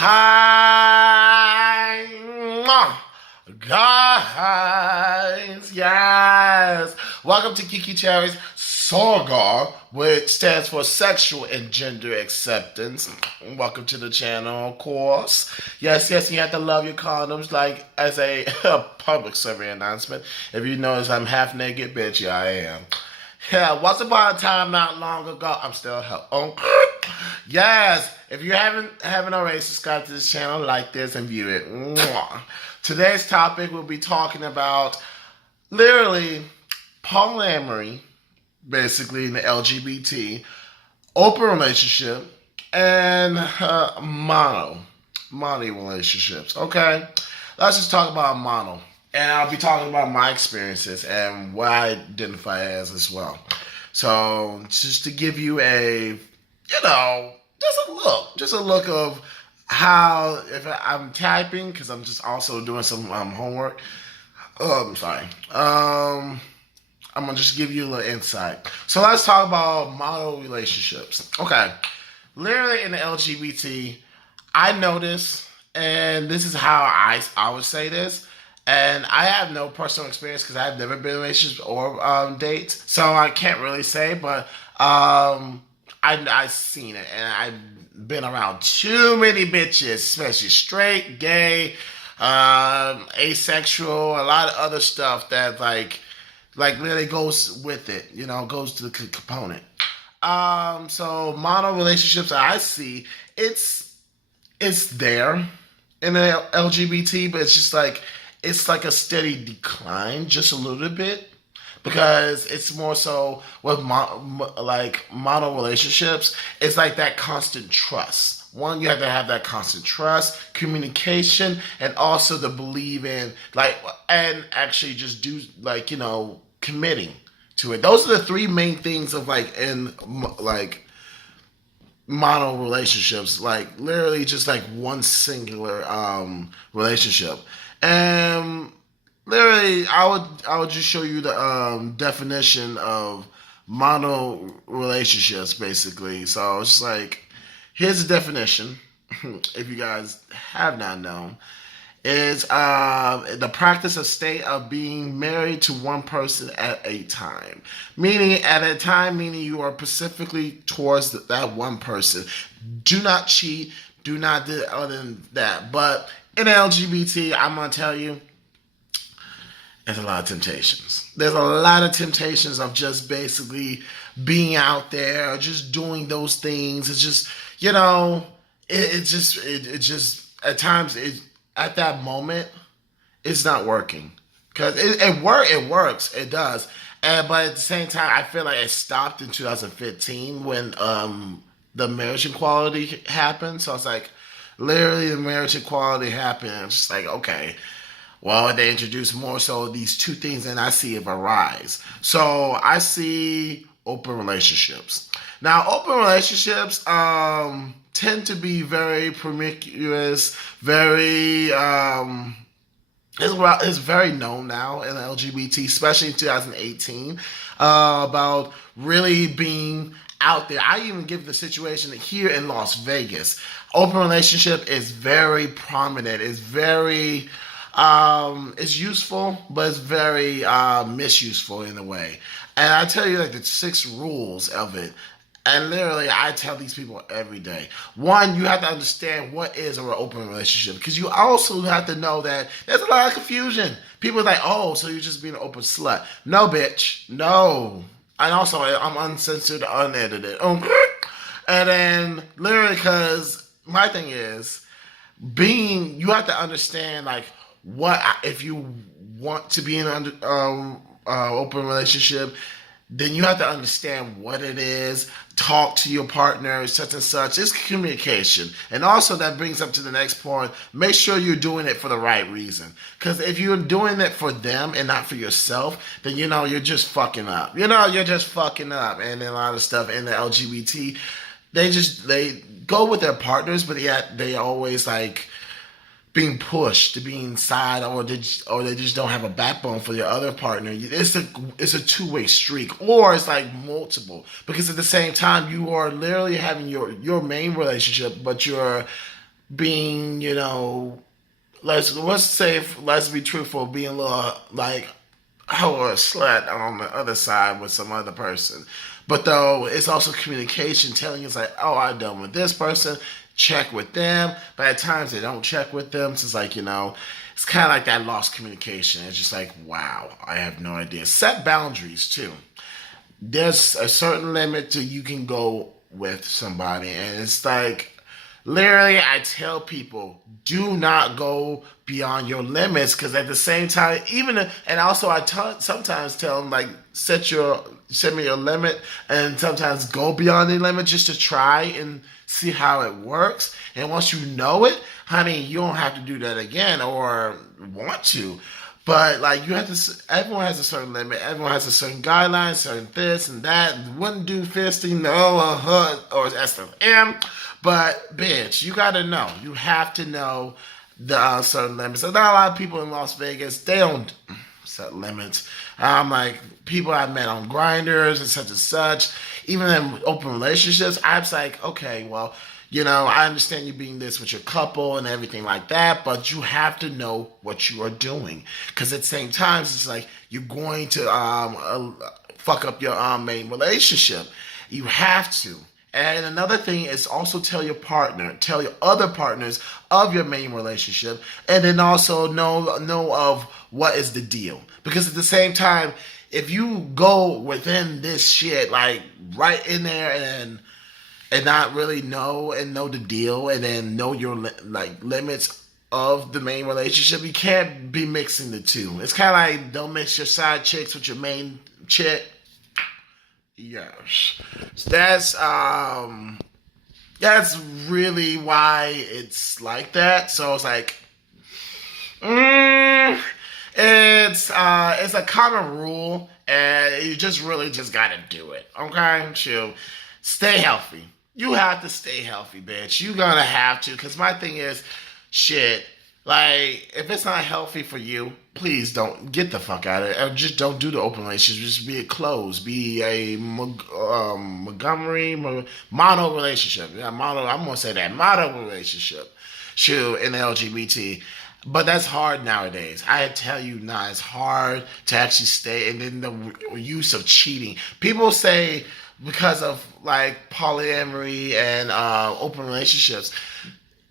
Hi, guys. Yes. Welcome to Kiki Cherry's S.A.G.A, which stands for Sexual and Gender Acceptance. Welcome to the channel, of course. Yes, you have to love your condoms, like as a public survey announcement. If you notice, I'm half naked, bitch. Yeah, I am. Yeah, once upon a time, not long ago, I'm still yes, if you haven't already, subscribe to this channel, like this, and view it. Mwah. Today's topic, we'll be talking about literally polyamory, basically in the LGBT, open relationship, and mono relationships. Okay, let's just talk about mono. And I'll be talking about my experiences and what I identify as well. So just to give you just a look of how, if I'm typing, because I'm just also doing some homework. I'm sorry. I'm going to just give you a little insight. So let's talk about mono relationships. Okay. Literally in the LGBT, I notice, and this is how I would say this, and I have no personal experience because I've never been in relationships or dates, so I can't really say. But I've seen it, and I've been around too many bitches, especially straight, gay, asexual, a lot of other stuff that like really goes with it. Goes to the component. So mono relationships that I see, it's there in the LGBT, but it's just like. It's like a steady decline, just a little bit, because it's more so with mono relationships. It's like that constant trust. One, you have to have that constant trust, communication, and also to believe in and actually just do committing to it. Those are the three main things of mono relationships, literally just one singular relationship. And literally, I would just show you the definition of mono relationships, basically. So it's here's the definition. If you guys have not known, is the practice or state of being married to one person at a time. Meaning you are specifically towards that one person. Do not cheat. Do not do other than that. But in LGBT, I'm going to tell you, there's a lot of temptations. There's a lot of temptations of just basically being out there, or just doing those things. It's just, it just at times, at that moment, it's not working. Because it works, it does. But at the same time, I feel like it stopped in 2015 when the marriage equality happened. So it's literally the marriage equality happened. I'm just okay, well, they introduced more so these two things, and I see it arise. So I see open relationships. Now, open relationships tend to be very promiscuous, very it's very known now in the LGBT, especially in 2018, about really being out there. I even give the situation here in Las Vegas. Open relationship is very prominent. It's very, it's useful, but it's very misuseful in a way. And I tell you the 6 rules of it. And literally, I tell these people every day. One, you have to understand what is an open relationship, because you also have to know that there's a lot of confusion. People are oh, so you're just being an open slut. No, bitch. No. And also, I'm uncensored, unedited. And then, literally, because my thing is, you have to understand, what, if you want to be in an open relationship, then you have to understand what it is, talk to your partner, such and such. It's communication. And also that brings up to the next point. Make sure you're doing it for the right reason. Because if you're doing it for them and not for yourself, then, you're just fucking up. You're just fucking up. And then a lot of stuff in the LGBT, they go with their partners, but yet they always being pushed to be inside, or they just don't have a backbone for your other partner. It's a two-way streak, or it's multiple, because at the same time you are literally having your main relationship, but you're being, let's say, let's be truthful, being a little like or a slut on the other side with some other person. But though it's also communication telling us like, oh, I'm done with this person, check with them. But at times they don't check with them. So it's like, it's kind of like that lost communication. It's just like, wow, I have no idea. Set boundaries too. There's a certain limit to you can go with somebody, and it's like literally I tell people do not go beyond your limits, because at the same time, and also sometimes tell them like set me your limit, and sometimes go beyond the limit just to try and see how it works. And once you know it, honey, you don't have to do that again or want to. But like you have to, everyone has a certain limit. Everyone has a certain guideline, certain this and that. Wouldn't do fisting, no, or S.A.G.A. But bitch, you gotta know. You have to know the certain limits. So not a lot of people in Las Vegas, they don't set limits. Like people I've met on grinders and such and such. Even in open relationships, I was like, okay, well, I understand you being this with your couple and everything like that, but you have to know what you are doing. Because at the same time, it's like you're going to fuck up your main relationship. You have to. And another thing is also tell your other partners of your main relationship, and then also know of what is the deal. Because at the same time, if you go within this shit, like right in there and not really know the deal, and then know your limits of the main relationship, you can't be mixing the two. It's kind of like don't mix your side chicks with your main chick. Yes, so that's really why it's like that. So it's like, it's a common rule, and you just really just gotta do it. Okay, chill, stay healthy. You have to stay healthy, bitch. You're gonna have to, because my thing is, shit, like, if it's not healthy for you, please don't get the fuck out of it. Or just don't do the open relationship. Just be a closed. Be a Montgomery, mono relationship. Yeah, mono, I'm gonna say that. Mono relationship. Shoot, in the LGBT. But that's hard nowadays. I tell you now, it's hard to actually stay. And then the use of cheating. People say, because of like polyamory and open relationships,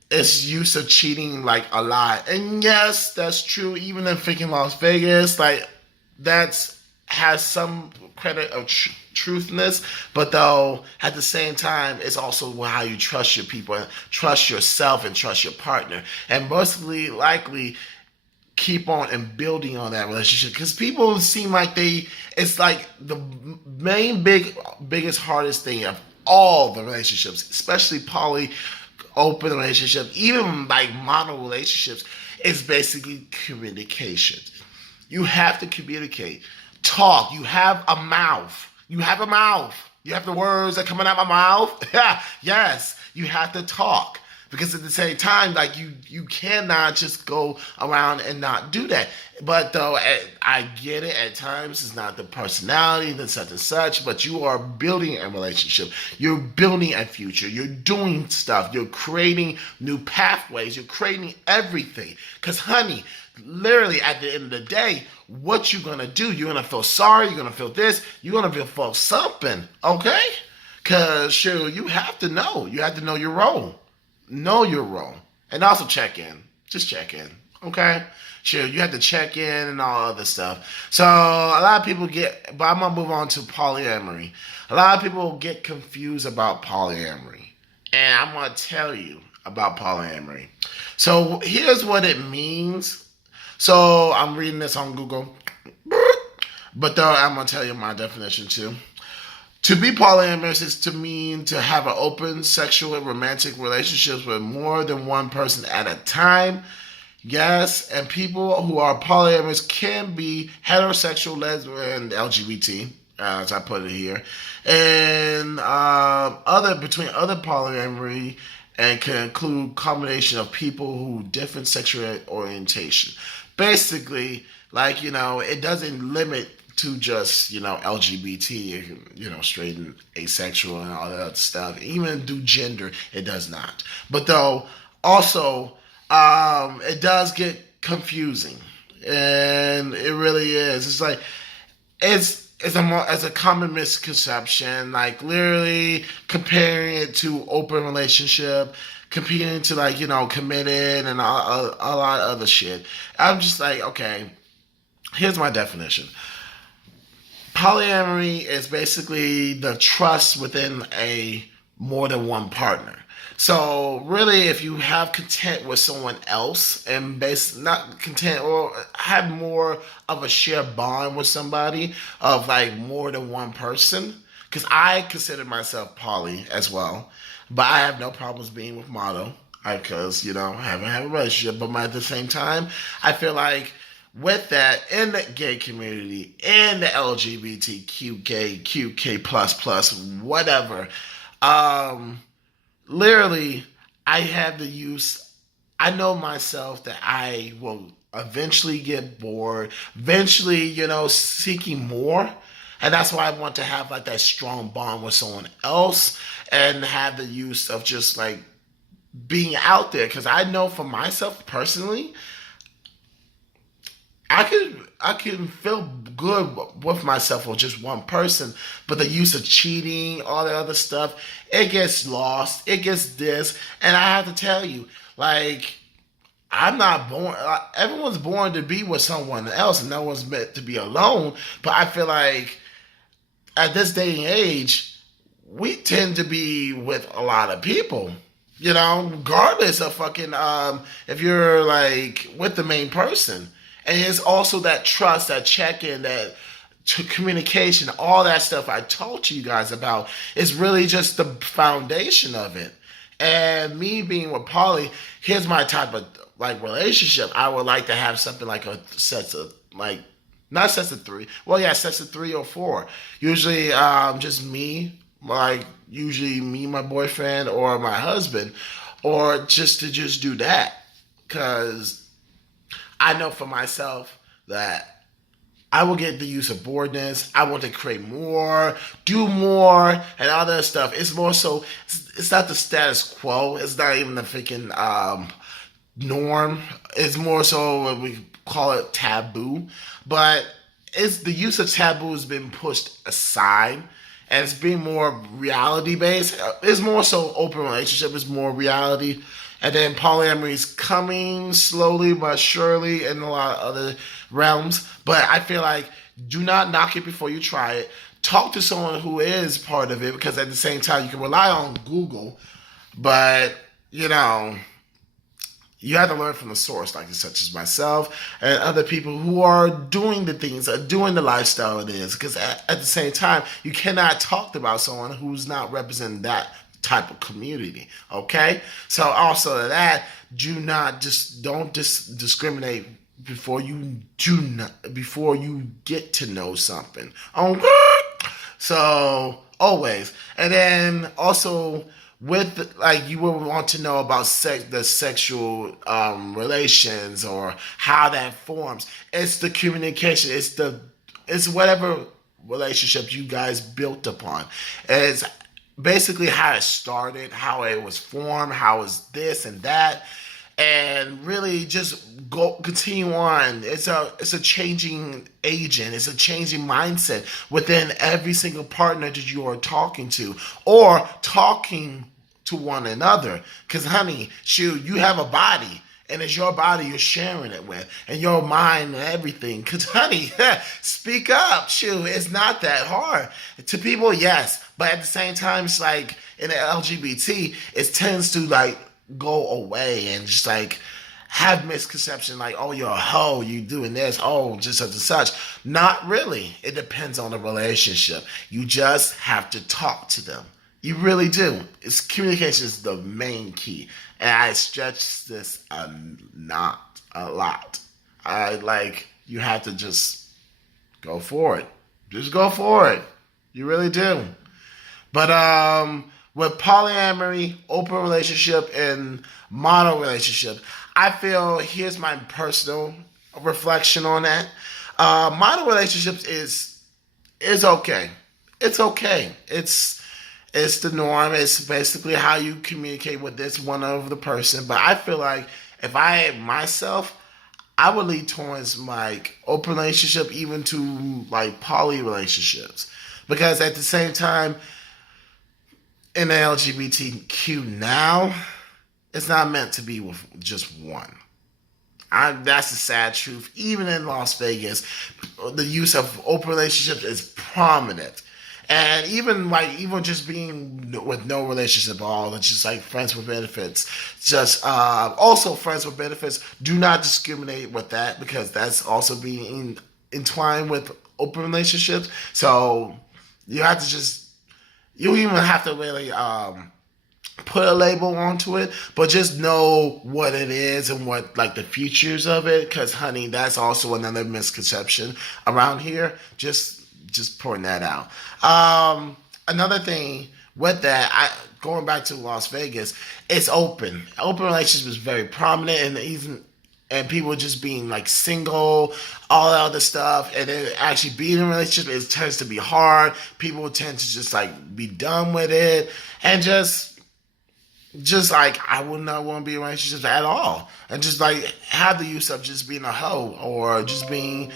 it's use of cheating like a lot. And yes, that's true. Even in freaking Las Vegas, like that's has some credit of truthness, but though at the same time, it's also how you trust your people and trust yourself and trust your partner, and mostly likely keep on and building on that relationship, because people seem like it's like the main biggest hardest thing of all the relationships, especially open relationships, even like mono relationships, is basically communication. You have to communicate. Talk. You have a mouth. You have a mouth. You have the words that coming out my mouth. Yeah, yes. You have to talk. Because at the same time, like you cannot just go around and not do that. But though I get it, at times it's not the personality, the such and such, but you are building a relationship. You're building a future. You're doing stuff. You're creating new pathways. You're creating everything. Because honey, literally at the end of the day, what you're gonna do, you're gonna feel sorry, you're gonna feel this, you're gonna feel something, okay? Because sure, you have to know. You have to know your role. Know your role. And also check in. Just check in. Okay? Sure, you have to check in and all other stuff. So a lot of people but I'm gonna move on to polyamory. A lot of people get confused about polyamory. And I'm gonna tell you about polyamory. So here's what it means. So I'm reading this on Google. But though I'm gonna tell you my definition too. To be polyamorous is to mean to have an open sexual and romantic relationships with more than one person at a time. Yes, and people who are polyamorous can be heterosexual, lesbian, LGBT, as I put it here, and between other polyamory, and can include combination of people who different sexual orientation. Basically, like it doesn't limit to just, LGBT, straight and asexual and all that other stuff. Even do gender, it does not. But though, Also, it does get confusing, and it really is. It's like it's a common misconception, like literally comparing it to open relationship, comparing to like committed and a lot of other shit. I'm just like, okay, here's my definition. Polyamory is basically the trust within a more than one partner. So really, if you have content with someone else and not content or have more of a shared bond with somebody of like more than one person, because I consider myself poly as well, but I have no problems being with mono because I haven't had a relationship. But at the same time, I feel like with that in the gay community, in the LGBTQ, gay, QK plus plus, whatever, um, literally, I have the use. I know myself that I will eventually get bored, eventually, seeking more. And that's why I want to have like that strong bond with someone else and have the use of just like being out there. Because I know for myself personally, I can feel good with myself with just one person, but the use of cheating, all the other stuff, it gets lost. It gets this, and I have to tell you, like, I'm not born. Everyone's born to be with someone else, and no one's meant to be alone. But I feel like at this day and age, we tend to be with a lot of people. Regardless of fucking if you're like with the main person. And it's also that trust, that check-in, that communication, all that stuff I talked to you guys about is really just the foundation of it. And me being with Polly, here's my type of like relationship. I would like to have something like a sets of like not sets of three. Well, yeah, sets of 3 or 4. Usually, just me, like usually me, my boyfriend, or my husband, or just to just do that, because I know for myself that I will get the use of boredness. I want to create more, do more, and all that stuff. It's more so, it's not the status quo. It's not even the freaking norm. It's more so what we call it taboo. But it's the use of taboo has been pushed aside. And it's being more reality based. It's more so open relationship. It's more reality. And then polyamory is coming slowly but surely in a lot of other realms. But I feel like do not knock it before you try it. Talk to someone who is part of it, because at the same time you can rely on Google, but you have to learn from the source, like such as myself and other people who are doing the things, are doing the lifestyle it is. Because at the same time, you cannot talk about someone who's not representing that type of community. Okay, so also that don't discriminate before you get to know something. So always, and then also with like you will want to know about the sexual relations or how that forms. It's the communication. It's whatever relationship you guys built upon. It's basically how it started, how it was formed, how it's this and that, and really just continue on. It's a changing agent. It's a changing mindset within every single partner that you are talking to or talking to one another. Because honey, shoot, you have a body. And it's your body you're sharing it with, and your mind and everything. Because, honey, speak up. Shoot, it's not that hard. To people, yes. But at the same time, it's like in the LGBT, it tends to like go away and just like have misconception like, oh, you're a hoe, you doing this, oh, just such and such. Not really. It depends on the relationship. You just have to talk to them. You really do. Communication is the main key. And I stretch this a lot. You have to just go for it. Just go for it. You really do. But with polyamory, open relationship, and mono relationship, I feel, here's my personal reflection on that. Mono relationships is okay. It's okay. It's the norm. It's basically how you communicate with this one other person. But I feel like if I myself, I would lead towards like open relationship, even to like poly relationships, because at the same time, in the LGBTQ now, it's not meant to be with just one. That's the sad truth. Even in Las Vegas, the use of open relationships is prominent. And even just being with no relationship at all, it's just like friends with benefits. Just also friends with benefits. Do not discriminate with that, because that's also being entwined with open relationships. So you have to just, you don't even have to really put a label onto it, but just know what it is and what like the features of it. Because honey, that's also another misconception around here. Just pointing that out. Another thing with that, going back to Las Vegas, it's open. Open relationship is very prominent, and even and people just being like single, all that other stuff, and then actually being in a relationship, it tends to be hard. People tend to just like be done with it, and just like I would not want to be in relationships at all, and just like have the use of just being a hoe, or just being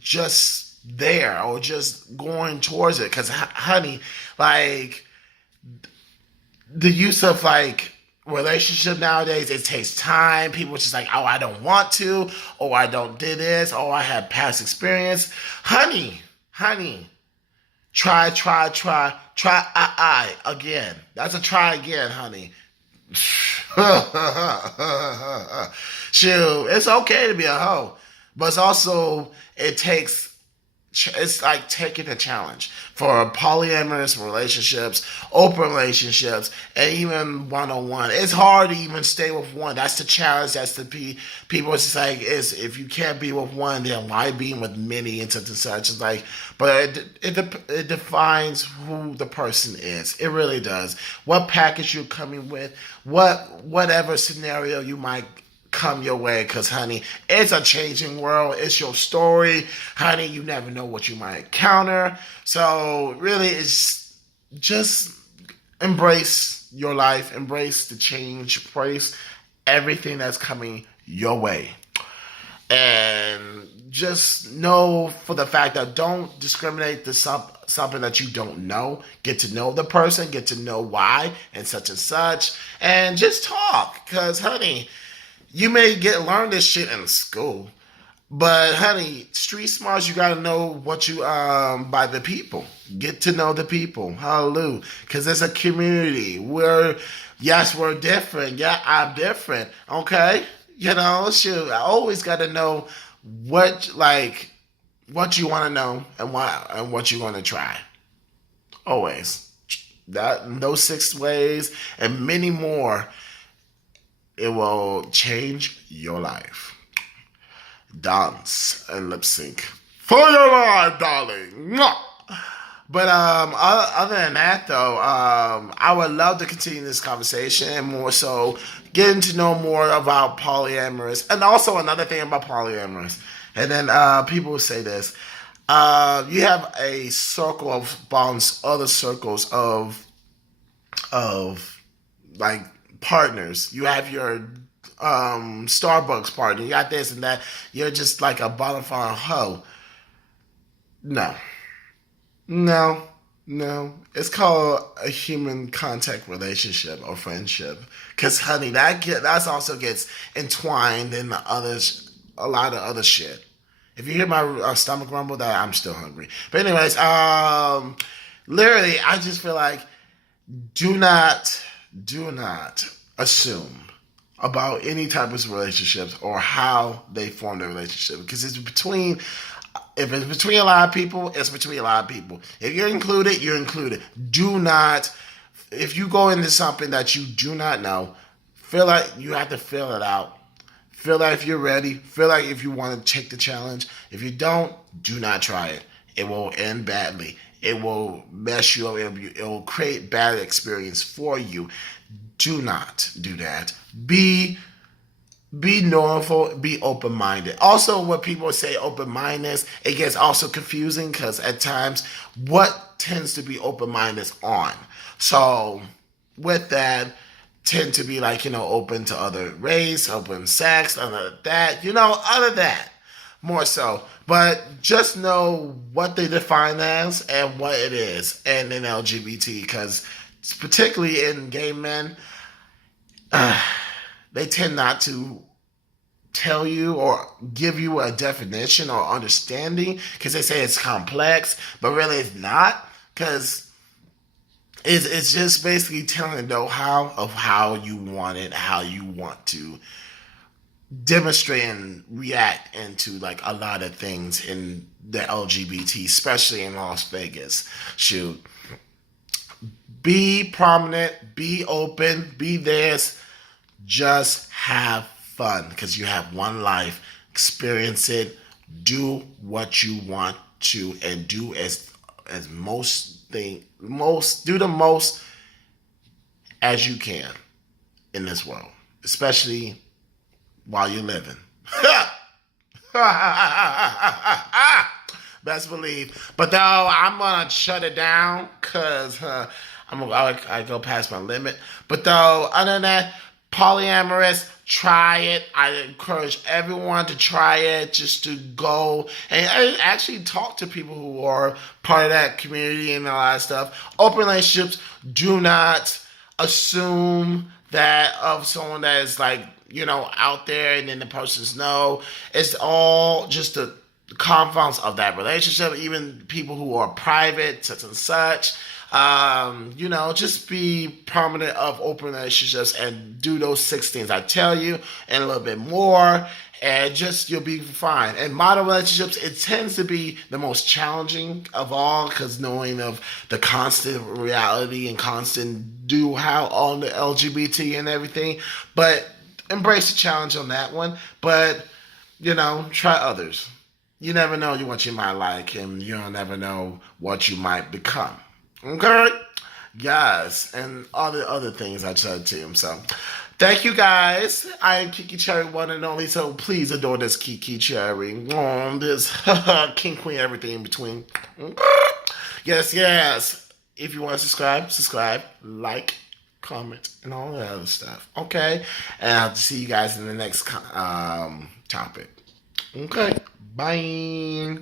just there, or just going towards it. Because honey, like the use of like relationship nowadays, it takes time. People are just like, oh, I don't want to, or I don't did this, or I had past experience. Honey, try again. That's a try again, honey. Shoot, it's okay to be a hoe, but it's also, it's like taking a challenge for polyamorous relationships, open relationships, and even one-on-one. It's hard to even stay with one. That's the challenge. That's the people. It's just like, if you can't be with one, then why be with many and such and such? It's like, but it defines who the person is. It really does. What package you're coming with, whatever scenario you might come your way, because honey, it's a changing world. It's your story, honey. You never know what you might encounter. So really, it's just embrace your life, embrace the change, embrace everything that's coming your way, and just know for the fact that don't discriminate to something that you don't know. Get to know the person, get to know why and such, and just talk, because honey, you may learn this shit in school, but honey, street smarts, you gotta know what you by the people. Get to know the people. Hallelujah. Because it's a community. Yes, we're different. Yeah, I'm different. Okay? Shoot, I always gotta know what you wanna know and what you wanna try. Always. Those 6 ways and many more. It will change your life. Dance and lip sync for your life, darling. But other than that, though, I would love to continue this conversation, and more so getting to know more about polyamorous. And also another thing about polyamorous. And then people will say this. You have a circle of bonds, other circles of like partners. You have your Starbucks partner. You got this and that. You're just like a bona fide hoe. No. It's called a human contact relationship or friendship. Because honey, that also gets entwined in a lot of other shit. If you hear my stomach rumble, that I'm still hungry. But anyways, literally, I just feel like do not assume about any type of relationships or how they form their relationship, because if it's between a lot of people, it's between a lot of people. If you're included, you're included. Do not, if you go into something that you do not know, feel like you have to fill it out. Feel like if you're ready, feel like if you want to take the challenge. If you don't, do not try it. It will end badly. It will mess you up. It will create bad experience for you. Do not do that. Be knowful, be open-minded. Also, when people say open-mindedness, it gets also confusing, because at times, what tends to be open-minded on. So with that, tend to be like, open to other race, open sex, other that, other that, more so. But just know what they define as and what it is, and in LGBT, because particularly in gay men, they tend not to tell you or give you a definition or understanding, because they say it's complex, but really it's not, because it's just basically telling the know-how of how you want it, how you want to demonstrate and react into like a lot of things in the LGBT, especially in Las Vegas. Shoot. Be prominent, be open, be this. Just have fun, because you have one life. Experience it. Do what you want to, and do as do the most as you can in this world, especially while you're living. Best believe. But though I'm gonna shut it down, because I go past my limit. But though, other than that, polyamorous, try it. I encourage everyone to try it, just to go and actually talk to people who are part of that community and all that stuff. Open relationships, do not assume that of someone that is like, out there, and then the person's no. It's all just the confines of that relationship. Even people who are private, such and such. Just be prominent of open relationships and do those 6 things I tell you, and a little bit more, and just you'll be fine. And modern relationships, it tends to be the most challenging of all, because knowing of the constant reality and constant do-how on the LGBT and everything. But embrace the challenge on that one. But try others. You never know what you might like, and you'll never know what you might become. Okay? Yes, and all the other things I said to him. So, thank you guys. I am Kiki Cherry, one and only. So please adore this Kiki Cherry. This King Queen, everything in between. Yes. If you want to subscribe, like, comment, and all that other stuff. Okay? And I'll see you guys in the next topic. Okay? Bye.